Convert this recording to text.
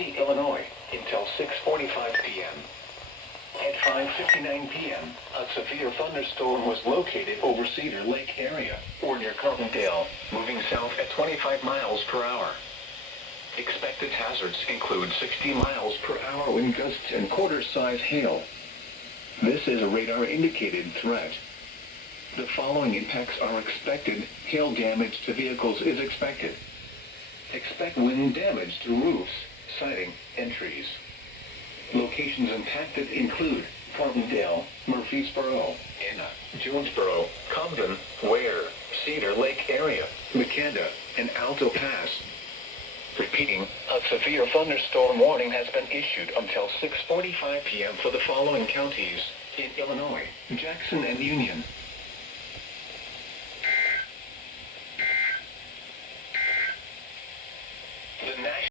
County, Illinois, until 6:45 p.m. At 5:59 p.m., a severe thunderstorm was located over Cedar Lake area, or near Carbondale, moving south at 25 miles per hour. Expected hazards include 60 miles per hour wind gusts and quarter-size hail. This is a radar-indicated threat. The following impacts are expected. Hail damage to vehicles is expected. Expect wind damage to roofs, siding, and trees. Locations impacted include Carbondale, Murfreesboro, Anna, Jonesboro, Camden, Ware, Cedar Lake area, Makeda, and Alto Pass. Repeating, a severe thunderstorm warning has been issued until 6:45 p.m. for the following counties in Illinois: Jackson and Union,